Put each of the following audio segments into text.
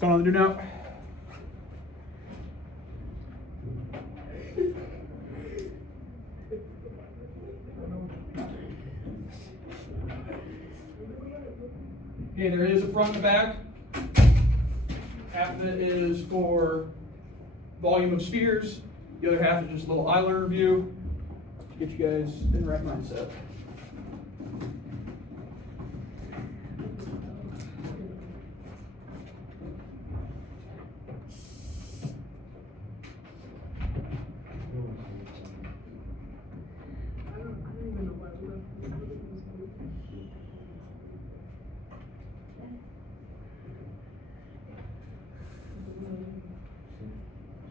going on the do now? Okay, there is a front and a back. Half of it is for volume of spheres. The other half is just a little eye learner view to get you guys in the right mindset.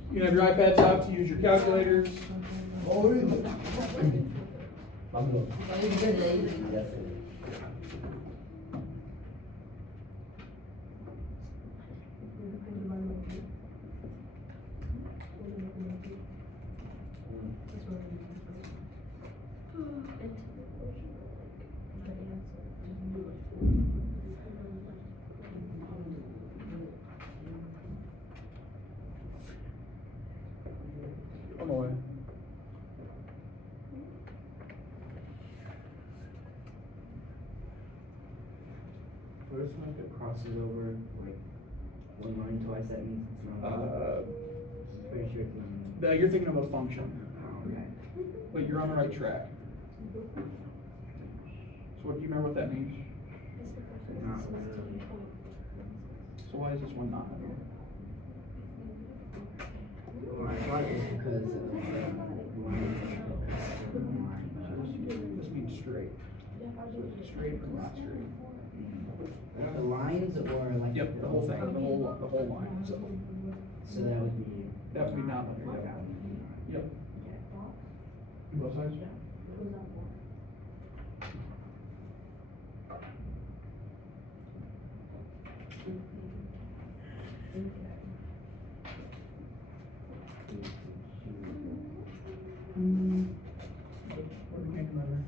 You can have your iPads out to use your calculators. Come away. First one, if it crosses over like one line twice, that means it's not. Pretty sure it's not. You're thinking of a function, Okay. but you're on the right track. So what do you remember what that means? Not So why is this one not? Well, I thought it was because of the line. This means straight. So is it straight or not straight? The lines or like? Yep, the whole thing, the whole line. So So that would be not linear. Yep. Both sides? Where we came from there?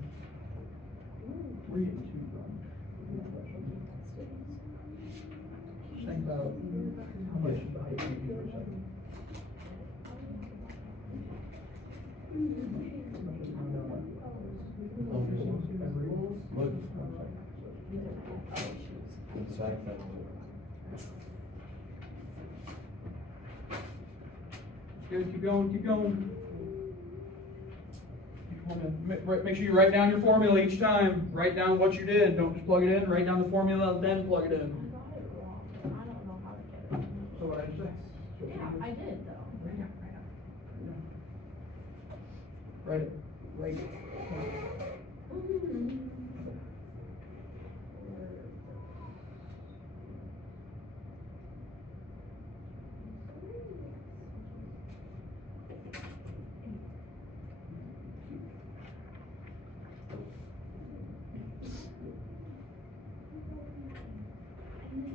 Where are you getting two from? Just think about how much the height would be per second. Good, keep going, keep going. Make sure you write down your formula each time. Write down what you did. Don't just plug it in. Write down the formula, then plug it in. I got it wrong. I don't know how to get it. So what I just say? Yeah, I did though. Write it. Write it.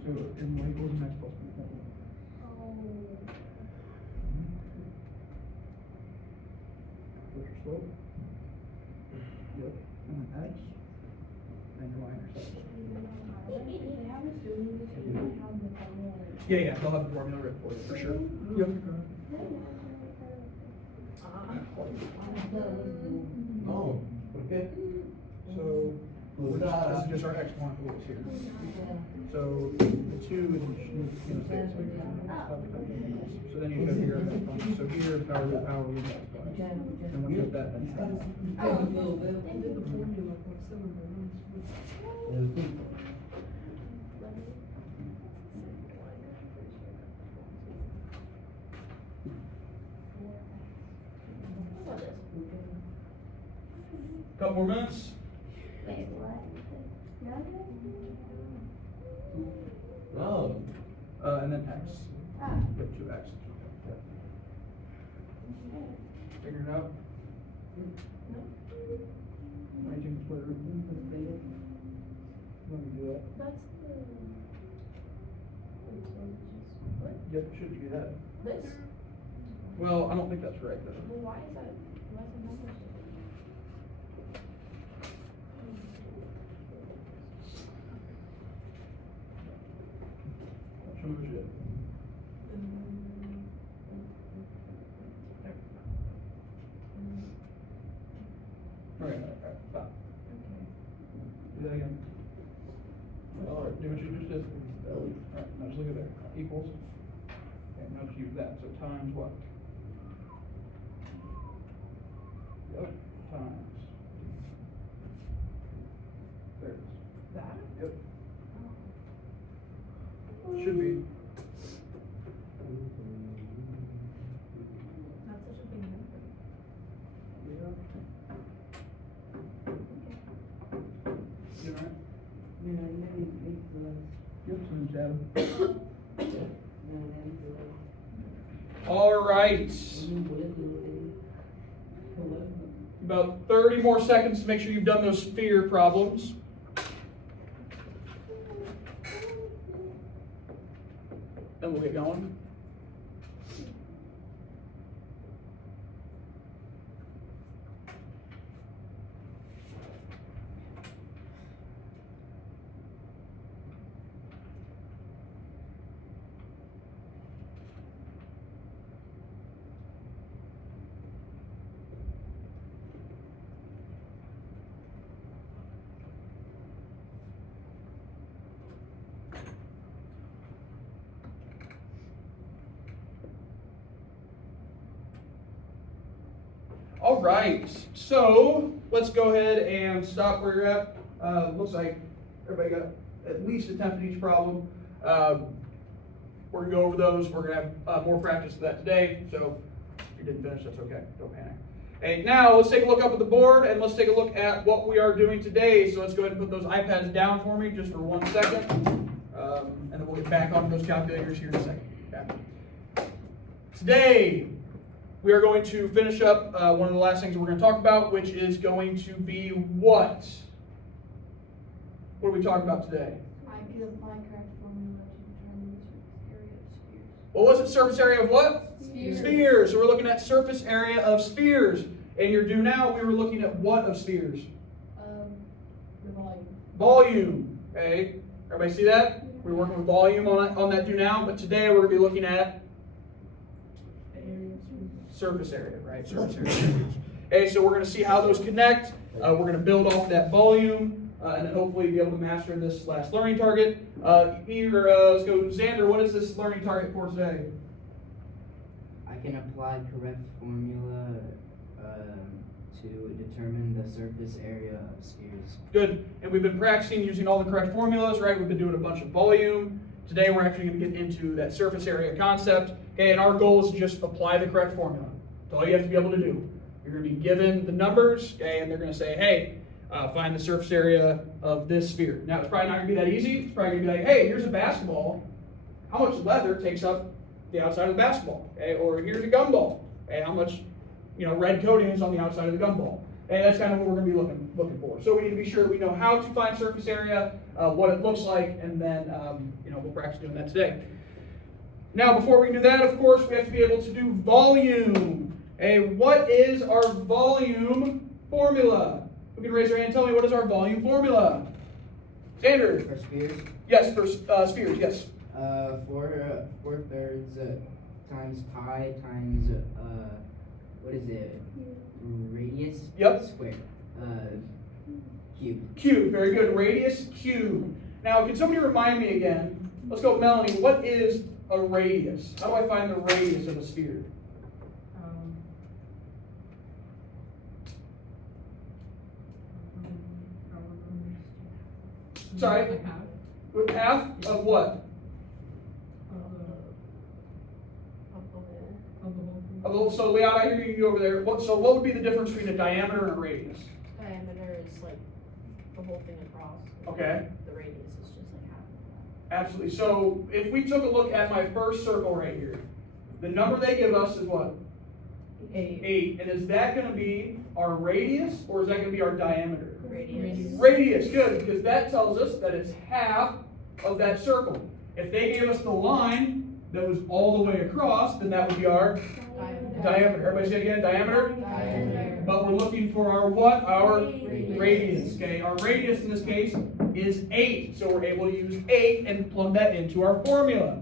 So, and what equals the next plus? What's your slope? Yep. And then x. And your y-intercept. Yeah, they'll have the formula written for you, for sure. Yep. No, okay. So, this is just our x1 equals here. So, the 2 is in the space. So then you go here. So here, power to the power, we have and when you get that, then couple more minutes. Wait, what? No. And then x. Ah. With 2x. Figure it out. Imagine the square root. Let me do that. That's the. What? Yep, should do that. This? Well, I don't think that's right though. Well, why is that? Why is it not supposed to? Show me what you did. Okay, stop. Do that again. All right, do what you just did. All right, now just look at there. Equals. Okay, now just use that. So times what? Yep, times. There it is. That? Yep. Should be. Not such a big number. Yeah. You all right? Yep, so just add them. All right. About 30 more seconds to make sure you've done those sphere problems. Then we'll get going. All right, so let's go ahead and stop where you're at. Looks like everybody got at least attempted each problem. We're gonna go over those. We're gonna have more practice of that today. So if you didn't finish, that's okay. Don't panic. Hey, now let's take a look up at the board and let's take a look at what we are doing today. So let's go ahead and put those iPads down for me just for 1 second, and then we'll get back on those calculators here in a second. Okay. Today, we are going to finish up one of the last things we're going to talk about, which is going to be what? What are we talking about today? I could apply correct formula to determine the surface area of spheres. What was it? Surface area of what? Spheres. Spheres. So we're looking at surface area of spheres. And your do now, we were looking at what of spheres? The volume. Volume. Okay. Everybody see that? We're working with volume on that do now, but today we're going to be looking at surface area, right? Surface area. Okay, so we're going to see how those connect. We're going to build off that volume, and then hopefully be able to master this last learning target. Let's go, Xander. What is this learning target for today? I can apply correct formula to determine the surface area of spheres. Good. And we've been practicing using all the correct formulas, right? We've been doing a bunch of volume. Today we're actually going to get into that surface area concept. Okay, and our goal is to just apply the correct formula. That's all you have to be able to do. You're going to be given the numbers, okay, and they're going to say, hey, find the surface area of this sphere. Now, it's probably not going to be that easy. It's probably going to be like, hey, here's a basketball. How much leather takes up the outside of the basketball? Okay, or here's a gumball. Okay, how much red coating is on the outside of the gumball? And that's kind of what we're going to be looking for. So we need to be sure that we know how to find surface area, what it looks like, and then we'll practice doing that today. Now, before we can do that, of course, we have to be able to do volume. Okay, what is our volume formula? Who can raise their hand and tell me what is our volume formula? Xander. For spheres? Yes, for spheres, yes. 4/3 times pi times, what is it? Radius? Yep. Square. Cube. Cube, very good. Radius cube. Now, can somebody remind me again? Let's go, Melanie. What is a radius? How do I find the radius of a sphere? Sorry? Half of what? So, Leon, I hear you over there. So what would be the difference between a diameter and a radius? Diameter is like the whole thing across. Okay. The radius is just like half of Absolutely. So if we took a look at my first circle right here, the number they give us is what? that. 8. 8. And is that going to be our radius or is that going to be our diameter? Radius. Radius, good, because that tells us that it's half of that circle. If they gave us the line that was all the way across, then that would be our diameter. Everybody say it again, diameter? Diameter. But we're looking for our what? Our Radius. radius. Okay, our radius in this case is 8. So we're able to use 8 and plug that into our formula.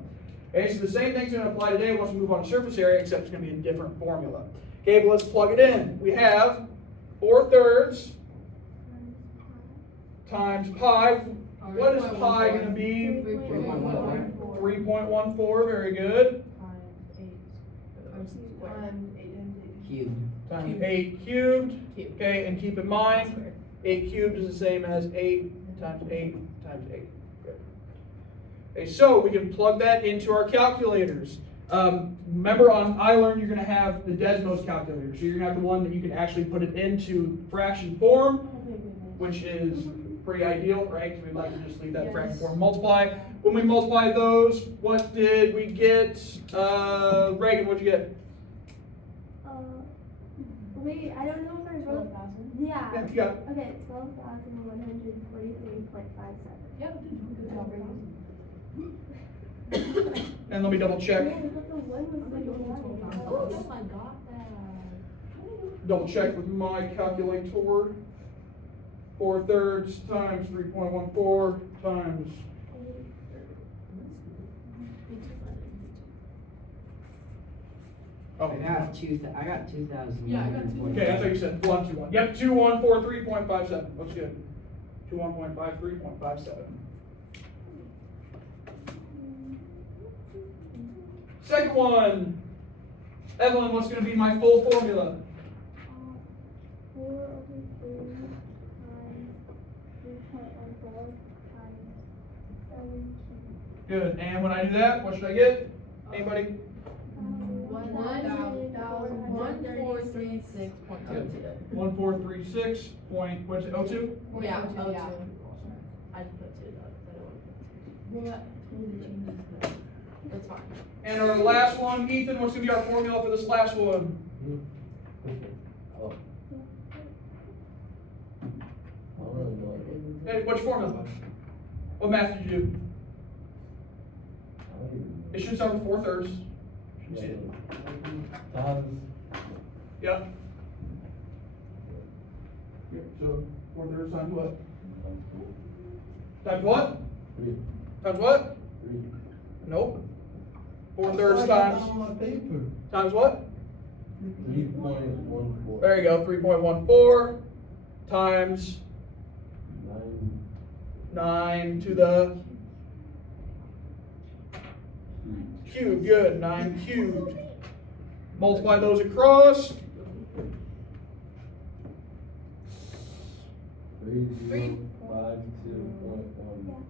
Okay, so the same thing's going to apply today once we move on to surface area, except it's going to be a different formula. Okay, but let's plug it in. We have 4/3 times pi. What is pi going to be? 3.14. Very good. Times 8 cubed. Okay, and keep in mind, 8 cubed is the same as 8 times 8 times 8. Good. Okay, so we can plug that into our calculators. Remember on iLearn, you're going to have the Desmos calculator. So you're going to have the one that you can actually put it into fraction form, which is pretty ideal, right? Because we'd like to just leave that fraction form and multiply. When we multiply those, what did we get? Reagan, what'd you get? Wait, I don't know if there's 12,000. Yeah. Yeah, you got it. Okay, 12,143.57. Yep. And let me double check. Man, but the one was like a lot. Oh, yes, I got that. Double check with my calculator. 4/3 times 3.14 times. Oh, I got 2,000. Yeah, I got 2,000. okay, I thought you said 121. Yep, 2143.57. Looks good. 21.53.57. Second one. Evelyn, what's going to be my full formula? 4/3 times 3.14 times 7 Good. And when I do that, what should I get? Anybody? 1,436.22. 1436 point, what's it, 02? Yeah, Oh, yeah. I just put 2 though. That's fine. And our last one, Ethan, what's going to be our formula for this last one? Oh. I don't really know. Hey, what's your formula? What math did you do? I don't even know. It should start with 4/3. Should see it. Times. Yep. Yep. So 4/3 times what? Times what? 3. Times what? 3. Nope. I 4/3 got times that on my paper. times what? 3.14. There you go. 3.14 times 9 to the cube. Good. 9 cubed. Multiply those across. 3052.1.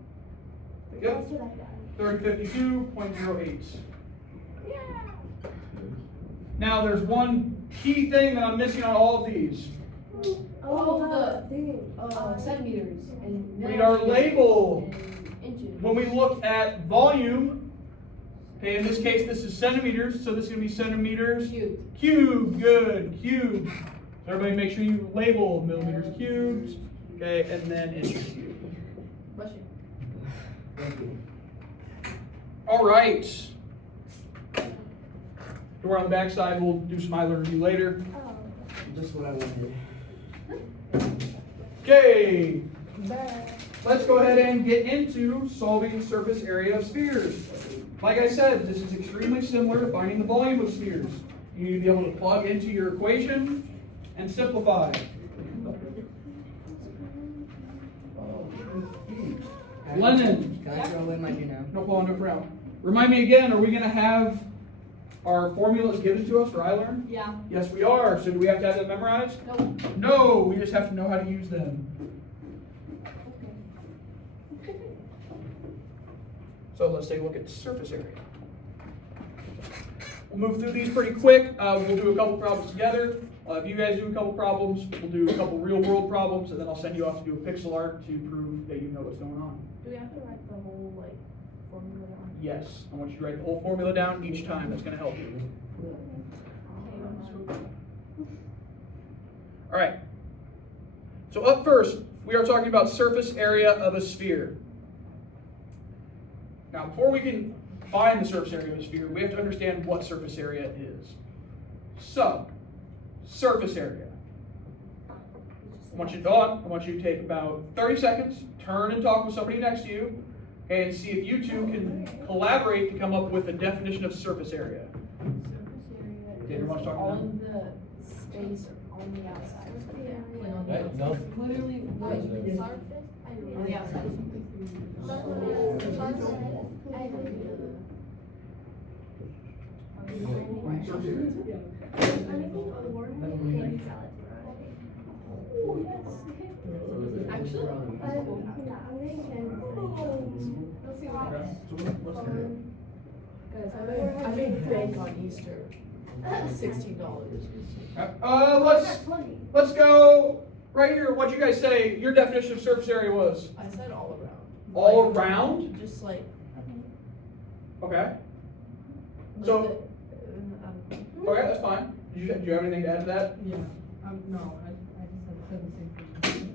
Yep. That's what I got. 3052.08. Now there's one key thing that I'm missing on all of these. Oh, the the thing. Centimeters and Read our label. and inches. When we look at volume, okay, in this case this is centimeters, so this is going to be centimeters Cubed. cubed. Good, cubed. So everybody make sure you label millimeters cubed, okay, and then inches cubed. Bless you. All right. We're on the back side. We'll do some iLearn review later. Oh. Just what I wanted. Okay. Let's go ahead and get into solving surface area of spheres. Like I said, this is extremely similar to finding the volume of spheres. You need to be able to plug into your equation and simplify. Lennon. Can I throw away my now? No problem, no problem. Remind me again, are we going to have our formulas given to us for iLearn? Yeah. Yes, we are. So do we have to have them memorized? Nope. No, we just have to know how to use them. So let's take a look at surface area. We'll move through these pretty quick. We'll do a couple problems together. If you guys do a couple problems, we'll do a couple real world problems, and then I'll send you off to do a pixel art to prove that you know what's going on. Do we have to write the whole like formula down? Yes, I want you to write the whole formula down each time. That's going to help you. All right. So up first, we are talking about surface area of a sphere. Now, before we can find the surface area of a sphere, we have to understand what surface area is. So, surface area. I want you to take about 30 seconds, turn and talk with somebody next to you. Okay, and see if you two can collaborate to come up with a definition of surface area. Surface Okay, area everyone's is talking all now? of the space on the outside of the area. Right, no. It's literally what Yes. on the outside of something. Surface area. Actually, I made bank on Easter, $16. Let's go right here. What'd you guys say your definition of surface area was? I said all around. All Like, around? Just like. Okay. like So- the- Okay, that's fine. Do you have anything to add to that? Yeah, no, I just said the same thing,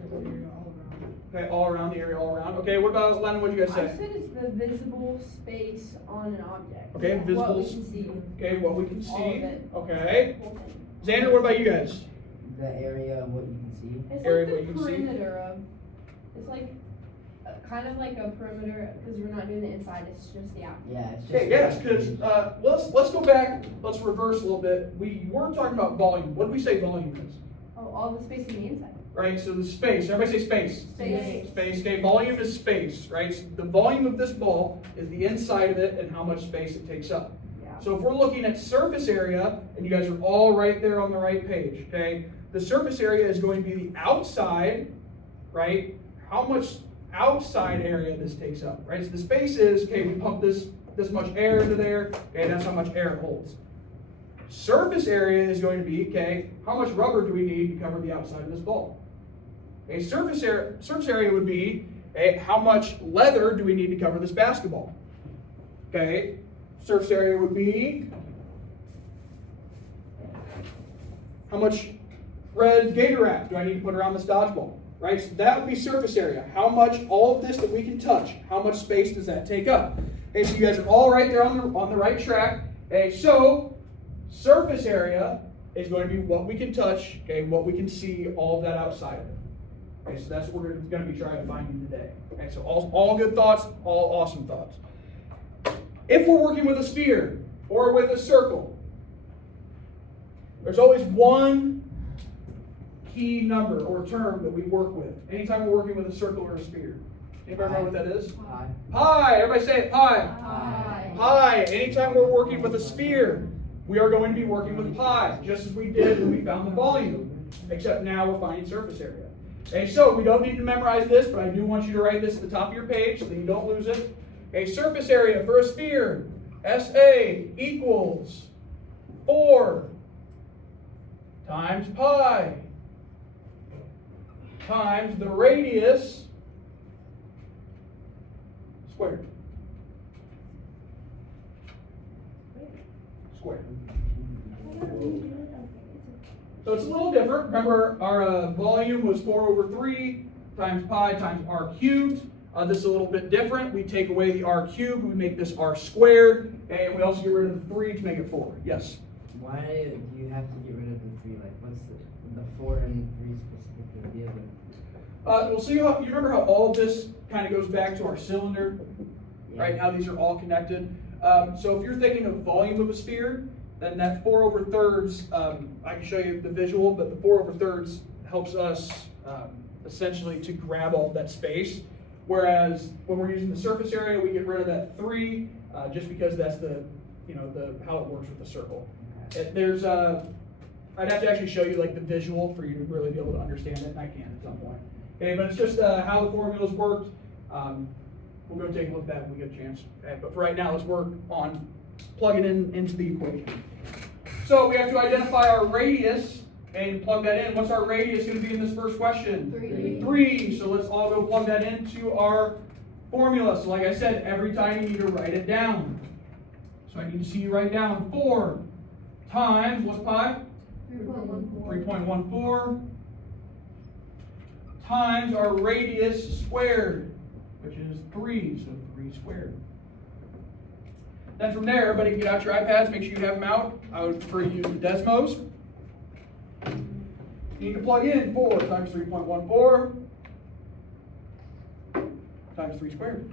surface area all around. Okay, all around the area, all around. Okay, what about Lennon? What'd you guys I say? said it's the visible space on an object. Okay, What visible we can see. Okay, what we can All see. of it. Okay. Whole thing. Xander, what about you guys? The area of what you can see. It's Area like where the you can see. perimeter of, it's like, kind of like a perimeter, because we're not doing the inside, it's just the outside. Yeah, it's just. Okay, yes, because let's go back. Let's reverse a little bit. We weren't talking about volume. What did we say volume is? Oh, all the space on the inside. Right. So the space. Everybody say space. Space. Space. Okay. Volume is space. Right. So the volume of this ball is the inside of it and how much space it takes up. Yeah. So if we're looking at surface area, and you guys are all right there on the right page, okay? The surface area is going to be the outside, right? How much outside area this takes up, right? So the space is, okay, we pump this much air into there, okay, that's how much air it holds. Surface area is going to be, okay, how much rubber do we need to cover the outside of this ball? Okay, surface area would be, okay, how much leather do we need to cover this basketball? Okay, surface area would be how much red Gator wrap do I need to put around this dodgeball? Right? So that would be surface area. How much, all of this that we can touch, how much space does that take up? Okay, so you guys are all right there on the right track. Okay, so surface area is going to be what we can touch, okay, what we can see, all of that outside of it. Okay, so that's what we're going to be trying to find you today. Okay, so all good thoughts, all awesome thoughts. If we're working with a sphere or with a circle, there's always one key number or term that we work with anytime we're working with a circle or a sphere. Anybody know what that is? Pi. Pi. Everybody say it. Pi. Pi. Pi. Anytime we're working with a sphere, we are going to be working with pi, just as we did when we found the volume, except now we're finding surface area. Okay, so we don't need to memorize this, but I do want you to write this at the top of your page so that you don't lose it. Okay, surface area for a sphere, SA equals 4 times pi times the radius squared. Squared. So it's a little different. Remember, our volume was 4 over 3 times pi times r cubed. This is a little bit different. We take away the r cubed, we make this r squared, and we also get rid of the 3 to make it 4. Yes? Why do you have to get rid of the 3? Like, what's the 4 and 3 specifically deal with? We'll see how, you remember how all this kind of goes back to our cylinder, right? How these are all connected. So if you're thinking of volume of a sphere, then that 4 over thirds, I can show you the visual, but the 4 over thirds helps us essentially to grab all that space. Whereas when we're using the surface area, we get rid of that 3, just because that's the how it works with the circle. There's I'd have to actually show you like the visual for you to really be able to understand it, and I can at some point. Okay, but it's just how the formulas worked. We'll go take a look at that when we get a chance. Okay, but for right now, let's work on plugging into the equation. So we have to identify our radius and plug that in. What's our radius going to be in this first question? 3. 3. So let's all go plug that into our formula. So like I said, every time you need to write it down. So I need to see you write down 4 times, what's pi? 3.14. 3.14 times our radius squared, which is 3, so 3 squared. Then from there, everybody can get out your iPads, make sure you have them out. I would prefer you use the Desmos. You can plug in 4 times 3.14 times 3 squared.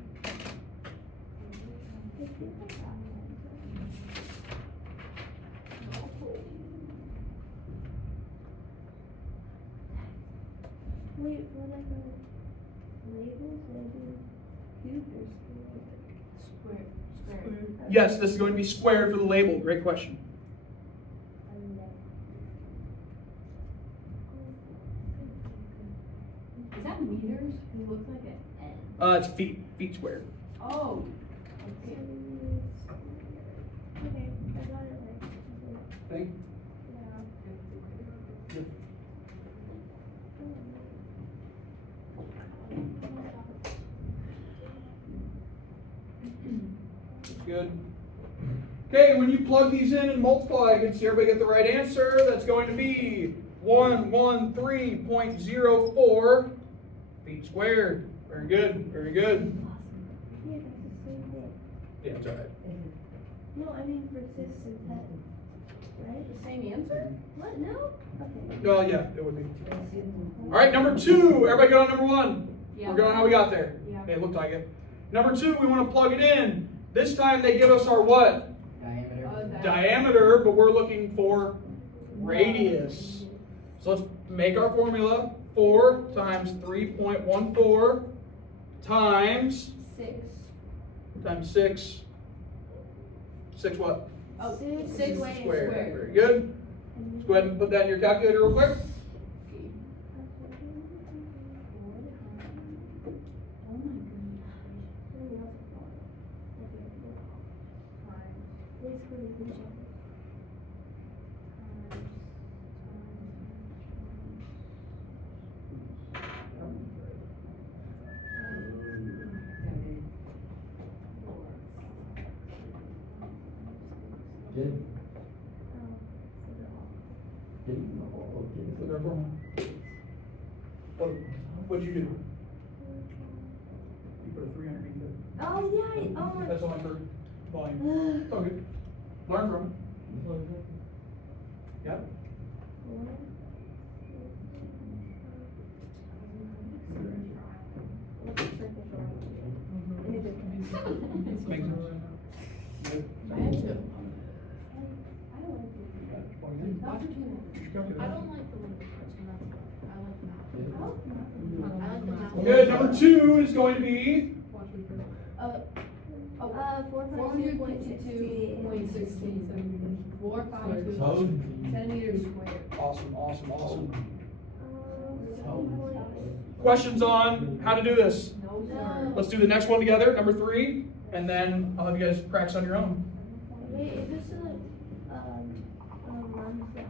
Wait, what like a labels, maybe cube or square? Square. Yes, this is going to be squared for the label. Great question. Is that meters? It looks like an N. It's feet squared. Oh. Okay. Okay, I got it right. Think? Yeah. Good. Okay, when you plug these in and multiply, you can see everybody get the right answer. That's going to be 113.04 feet squared. Very good, very good. Yeah, that's the same thing. Yeah, it's all right. No, I mean for 6 and 10. Right? The same answer? What? No? Okay. Well, yeah, it would be. All right, number 2. Everybody good on number 1? Yeah. We're good on how we got there? Yeah. Okay, it looked like it. Number 2, we want to plug it in. This time they give us our what? Diameter. Diameter, but we're looking for radius. So let's make our formula. 4 times 3.14 times 6. times 6. 6 what? Oh, 6 6 Squared. squared. Very good. Let's go ahead and put that in your calculator real quick. Did. Didn't know. With our formula. What'd you do? You put a 3 underneath it. Oh yeah, oh. That's only for volume. It's all good. Learn from it. Yeah. Makes sense. Good. I had to. I don't like the little question. I like math. I like the math. Good. Number 2 is going to be 452.16 centimeters squared. awesome. Questions on how to do this? No, sir. Let's do the next one together, number 3, and then I'll have you guys practice on your own. Wait, is this a round to the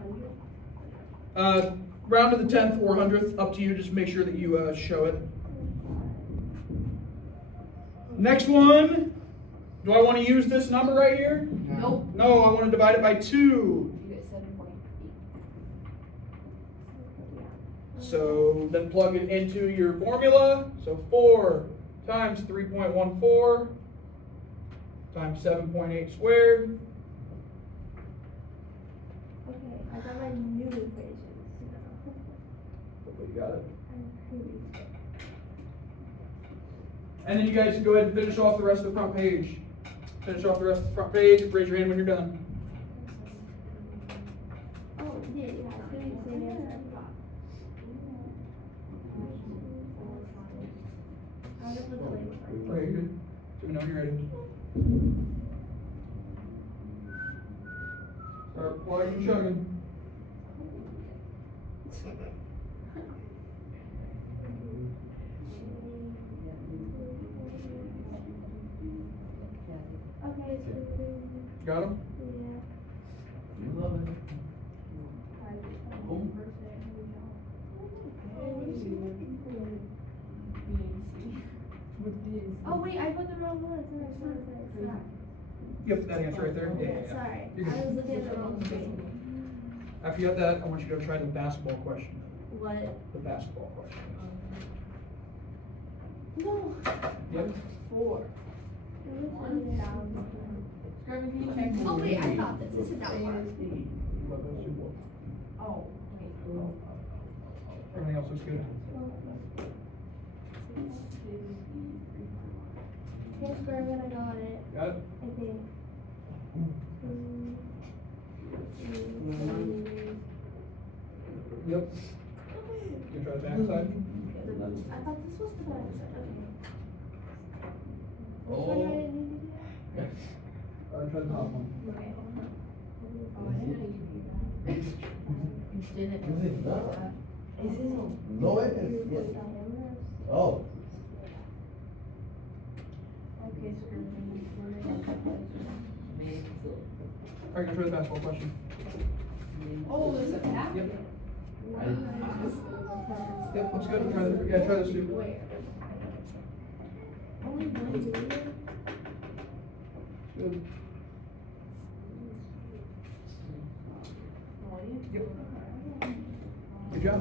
100? Round to the 10th or 100th, up to you. Just make sure that you show it. Next one. Do I want to use this number right here? Nope. No, I want to divide it by 2. You get 7.8. So then plug it into your formula. So 4 times 3.14 times 7.8 squared. Okay, I got my new equations. Hopefully you got it. I'm pretty sure. And then you guys go ahead and finish off the rest of the front page. Finish off the rest of the front page. Raise your hand when you're done. Oh, yeah, it's gonna be the same answer I got. I'll just look at it later. Okay, good. Let me know when you're ready. Start plugging, chugging. Okay, so Got them? yeah. You love it. Oh wait, I put the wrong one. Sorry. You have that answer right there? Yeah, sorry. You're I good. was looking at the wrong screen. After you have that, I want you to go try the basketball question. What? The basketball question. No. Yep. 4. 1,000. Scriven, can you check? Oh wait, I got this. This is that one. What those 2 were. Oh, wait. Everything else looks good. Can't square when I got it. Got it? I think. Yep. You try the back side? I thought this was the back side, okay. Which Oh. one do I need to do? Try the top one. Okay, hold on. You did it. Is it not? Is it? No, it is. Yes. Yes. I Oh. Okay, screw me. Alright, gonna try the basketball question. Oh, there's a pack? Yep. Yep, looks good. Try this too. Where? Only one video? Good. Yep. Good job.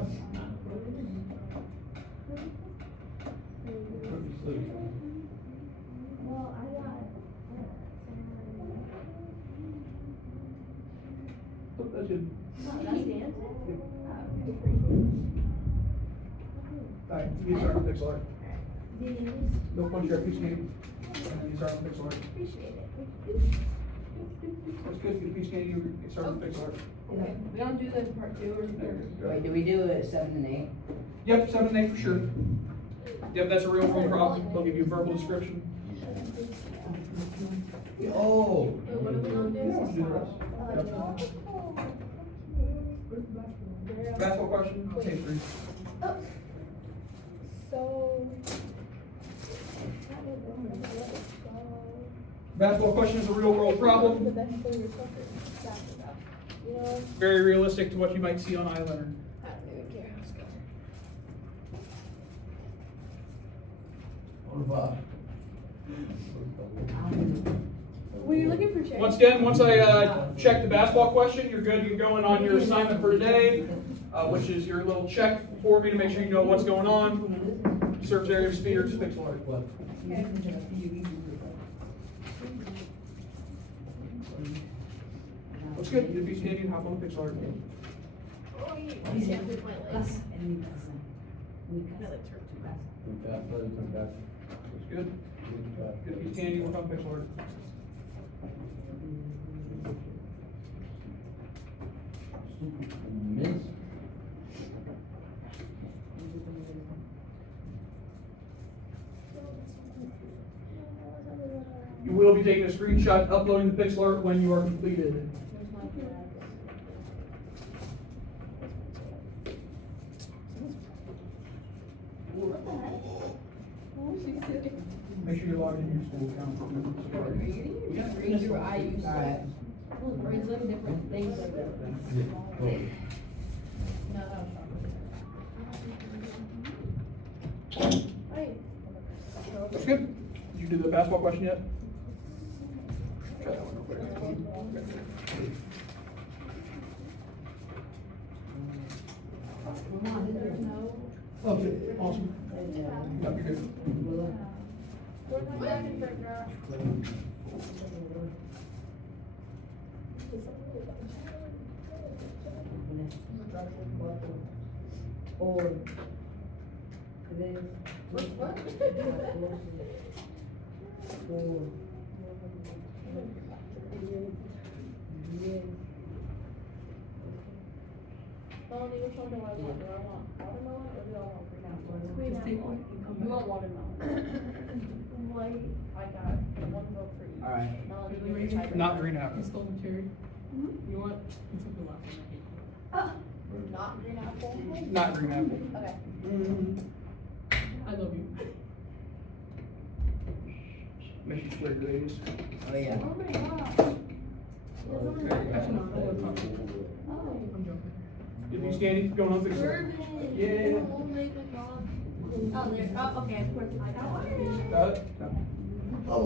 Well, I got. Oh, that's good. Oh, that's the answer? Alright, you start with pixel art. Do you use? No punch your piece name. And then you start with pixel art. Appreciate it. That's good, get a piece name, you start with pixel art. Okay, we don't do that in part two or? Wait, do we do it 7 and 8? Yep, 7 and 8 for sure. Yep, that's a real world problem. They'll give you a verbal description. Oh. What are we gonna do? You don't want to do the rest. Yep. Basketball question, tape 3. So. Basketball question is a real world problem. Very realistic to what you might see on Islander. I don't even care how it's going. What about? Were you looking for chairs? Once again, once I check the basketball question, you're good. You're going on your assignment for today, which is your little check for me to make sure you know what's going on. Surface area of spheres, pixel art. What? Looks good. If you stand, you hop on the pixel art. He's gonna put my legs. Looks good. Good. If you stand, you work on pixel art. Miss. You will be taking a screenshot, uploading the pixel art when you are completed. What the heck? What was she saying? Make sure you're logged in your school account. Read through IU. Alright. Reads like different things like that. No, that was Right. Looks good. Did you do the basketball question yet? Try that one real quick. Okay, awesome. Yep, you're good. Where's my jacket right now? Melanie, which one do I want? Do I want watermelon or do I want green apple? You want watermelon. White. I got one vote for each. Alright. Melanie, you want to Not green apple. It's golden cherry. You want? It's a good one. Not green apple? Not green apple. Okay. I love you. Make sure you split your A's. Oh, yeah. Oh my gosh. Actually, no, I don't want to talk. Oh. I'm joking. If you stand, you going on pixel art. Bourbon. Yeah. Oh my god. Oh, there. Oh, okay. Of course. I got one. Got it? Oh.